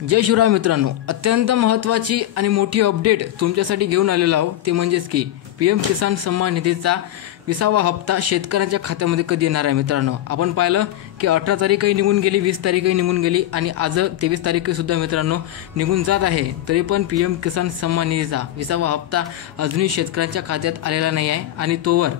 जय शिवराय मित्रांनो, अत्यंत महत्त्वाची आणि मोठी अपडेट तुमच्यासाठी घेऊन आलेलो आहोत। ते म्हणजेच की पीएम किसान सन्मान निधीचा 20वा हप्ता शेतकऱ्यांच्या खात्यामध्ये कधी येणार आहे। मित्रांनो, आपण पाहिलं की 18 तारीखही निघून गेली, 20 तारीखही निघून गेली आणि आज 23 तारीख सुद्धा मित्रांनो निघून जात आहे। तरी पण पीएम किसान सन्मान निधीचा 20वा हप्ता अजूनही शेतकऱ्यांच्या खात्यात आलेला नाही आहे आणि तोवर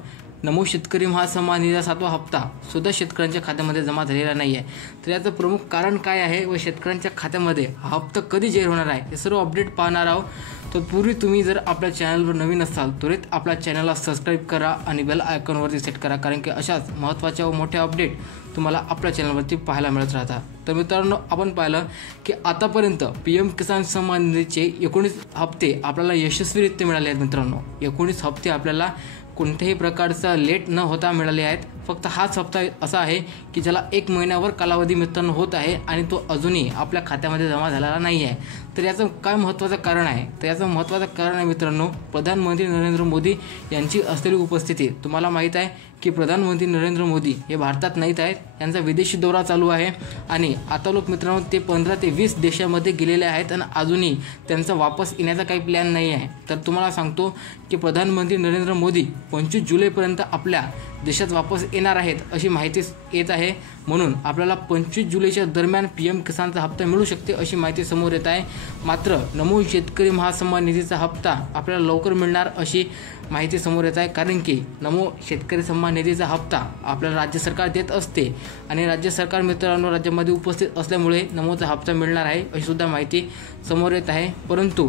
नमो शेतकरी महासन्मान निधीचा 7वा हप्ता सुद्धा शेतकऱ्यांच्या खात्यामध्ये जमा झालेला नाही आहे। तर याचं प्रमुख कारण काय आहे व शेतकऱ्यांच्या खात्यामध्ये हा हप्ता कधी जाहीर होणार आहे हे सर्व अपडेट पाहणार आहोत। तत्पूर्वी तुम्ही जर आपल्या चॅनलवर नवीन असाल त्वरित आपल्या चॅनलला सबस्क्राईब करा आणि बेल आयकॉनवरती सेट करा, कारण की अशाच महत्त्वाच्या व मोठ्या अपडेट तुम्हाला आपल्या चॅनलवरती पाहायला मिळत राहतात। तर मित्रांनो, आपण पाहिलं की आतापर्यंत पीएम किसान सन्मान निधीचे 19 हप्ते आपल्याला यशस्वीरित्या मिळाले आहेत। मित्रांनो, 19 हप्ते आपल्याला कोणत्याही प्रकारचा लेट न होता मिळाले आहेत। फक्त हाच हप्ता असा आहे की ज्याला 1 महिन्यावर कालावधी मित्रांनो होत आहे आणि तो अजूनही आपल्या खात्यामध्ये जमा झालेला नाही आहे। तर याचं काय महत्त्वाचं कारण आहे? तर याचं महत्त्वाचं कारण आहे मित्रांनो, प्रधानमंत्री नरेंद्र मोदी यांची असलेली उपस्थिती। तुम्हाला माहीत आहे की प्रधानमंत्री नरेंद्र मोदी हे भारतात नाहीत आहेत, यांचा विदेशी दौरा चालू आहे आणि आता लोक मित्रांनो ते 15 ते 20 देशामध्ये गेलेले आहेत आणि अजूनही त्यांचा वापस येण्याचा काही प्लॅन नाही आहे। तर तुम्हाला सांगतो की प्रधानमंत्री नरेंद्र मोदी 25 जुलैपर्यंत आपल्या देशात वापस येणार आहेत अशी माहिती येत आहे। म्हणून आपल्याला 25 जुलैच्या दरम्यान पीएम किसानचा हप्ता मिळू शकते अशी माहिती समोर येत आहे। मात्र नमो शेतकरी महासन्मान निधीचा हप्ता आपल्याला लवकर मिळणार अशी माहिती समोर येत आहे, कारण की नमो शेतकरी सन्मान निधीचा हप्ता आपल्याला राज्य सरकार देत असते आणि राज्य सरकार मित्रांनो राज्यामध्ये उपस्थित असल्यामुळे नमोचा हप्ता मिळणार आहे अशी सुद्धा माहिती समोर येत आहे। परंतु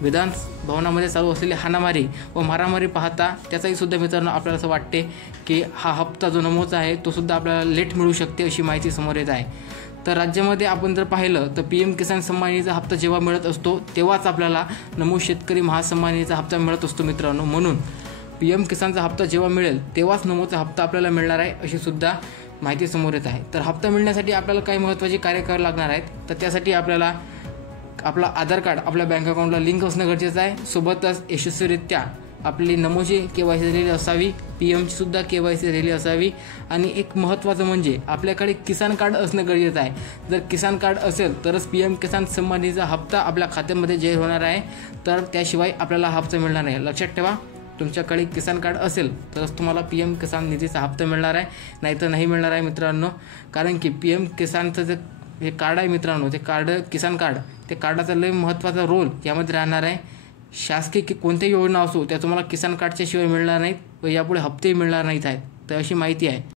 विधान भवनामध्ये चालू असलेली हाणामारी व मारामारी पाहता त्याचाही सुद्धा मित्रांनो आपल्याला असं वाटते की हा हप्ता जो नमोचा आहे तो सुद्धा आपल्याला लेट मिळू शकते अशी माहिती समोर येत आहे। तर राज्यामध्ये आपण जर पाहिलं तर पीएम किसान सन्मान निधीचा हप्ता जेव्हा मिळत असतो तेव्हाच आपल्याला नमो शेतकरी महासन्मान निधीचा हप्ता मिळत असतो मित्रांनो। म्हणून पीएम किसानचा हप्ता जेव्हा मिळेल तेव्हाच नमोचा हप्ता आपल्याला मिळणार आहे अशी सुद्धा माहिती समोर येत आहे। तर हप्ता मिळण्यासाठी आपल्याला काही महत्त्वाची कार्य करावे लागणार आहेत। तर त्यासाठी आपल्याला आपला आधार कार्ड आपल्या बँक अकाउंटला लिंक असणं गरजेचं आहे। सोबतच यशस्वीरित्या आपली नमोची KYC झालेली असावी, पीएमची सुद्धा KYC झालेली असावी आणि एक महत्त्वाचं म्हणजे आपल्याकडे किसान कार्ड असणं गरजेचं आहे। जर किसान कार्ड असेल तरच पीएम किसान सन्मान निधीचा हप्ता आपल्या खात्यामध्ये जाहीर होणार आहे, तर त्याशिवाय आपल्याला हप्ता मिळणार नाही। लक्षात ठेवा, तुमच्याकडे किसान कार्ड असेल तरच तुम्हाला पीएम किसान निधीचा हप्ता मिळणार आहे, नाहीतर नाही मिळणार आहे मित्रांनो। कारण की पीएम किसानचं जे हे कार्ड आहे मित्रांनो, ते कार्ड किसान कार्ड, ते कार्डाचा लय महत्त्वाचा रोल यामध्ये राहणार आहे। शासकीय की कोणत्याही योजना असो त्या तुम्हाला किसान कार्डच्या शिवाय मिळणार नाहीत व यापुढे हप्तेही मिळणार नाहीत आहेत, तर अशी माहिती आहे।